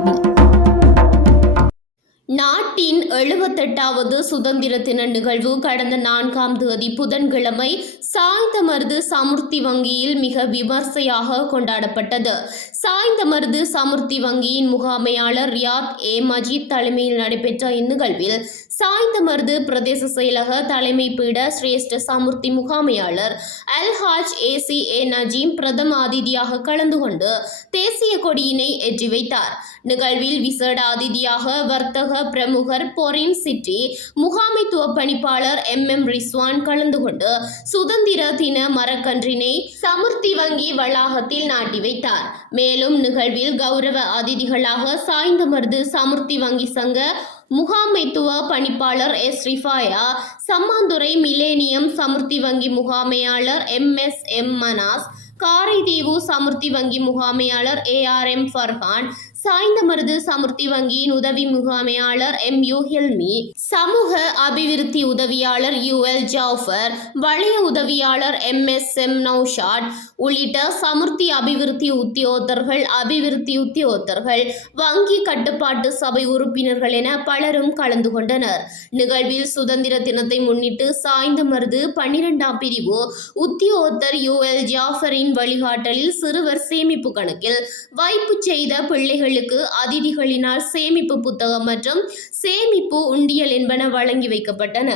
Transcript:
baby. எழுபத்தெட்டாவது சுதந்திர தின நிகழ்வு கடந்த நான்காம் தேதி புதன்கிழமை சாய்ந்தமருது சமுர்த்தி வங்கியில் மிக விமர்சையாக கொண்டாடப்பட்டது. சாய்ந்தமருது சமுர்த்தி வங்கியின் முகாமையாளர் ரியாத் ஏ. மஜீத் தலைமையில் நடைபெற்ற இந்நிகழ்வில் சாய்ந்தமருது பிரதேச செயலக தலைமை பீட சிரேஷ்ட சமுர்த்தி முகாமையாளர் அல்ஹாஜ் ஏசி ஏ. நஜீம் பிரதம அதிதியாக கலந்து கொண்டு தேசிய கொடியினை ஏற்றி வைத்தார் நிகழ்வில் விசேட அதிதியாக வர்த்தக பிரமுக பொரின் சிட்டி முகாமைத்துவ பணிப்பாளர் எம் எம் ரிஸ்வான் கலந்து கொண்டு சுதந்திர தின மரக்கன்றினை சமுர்த்தி வங்கி வளாகத்தில் நாட்டி வைத்தார். மேலும் நிகழ்வில் கௌரவ அதிதிகளாக சாய்ந்தமருது சமுர்த்தி வங்கி சங்க முகாமைத்துவ பணிப்பாளர் எஸ் ரிஃபாயா சம்மாந்துறை மிலேனியம் சமுர்த்தி வங்கி முகாமையாளர் M S M Manas Karaitivu Samurdhi வங்கி முகாமையாளர் A R M Farhan Sainthamaruthu Samurdhi வங்கியின் உதவி முகாமையாளர் எம் யூ ஹில்மி சமூக அபிவிருத்தி உதவியாளர் யூ எல் ஜாஃபர் வளைய உதவியாளர் எம் எஸ் எம் நௌஷாட் உள்ளிட்ட சமுர்த்தி அபிவிருத்தி உத்தியோகத்தர்கள் அபிவிருத்தி உத்தியோகத்தர்கள் வங்கி கட்டுப்பாட்டு சபை உறுப்பினர்கள் என பலரும் கலந்து கொண்டனர். நிகழ்வில் சுதந்திர தினத்தை முன்னிட்டு சாய்ந்தமருது பன்னிரெண்டாம் பிரிவு உத்தியோகத்தர் யூ எல் ஜாஃபரின் வழிகாட்டலில் சிறுவர் சேமிப்பு கணக்கில் வைப்பு செய்த பிள்ளைகள் பிள்ளைகளுக்கு அதிதிகளினால் சேமிப்பு புத்தகம் மற்றும் சேமிப்பு உண்டியல் என்பன வழங்கி வைக்கப்பட்டன.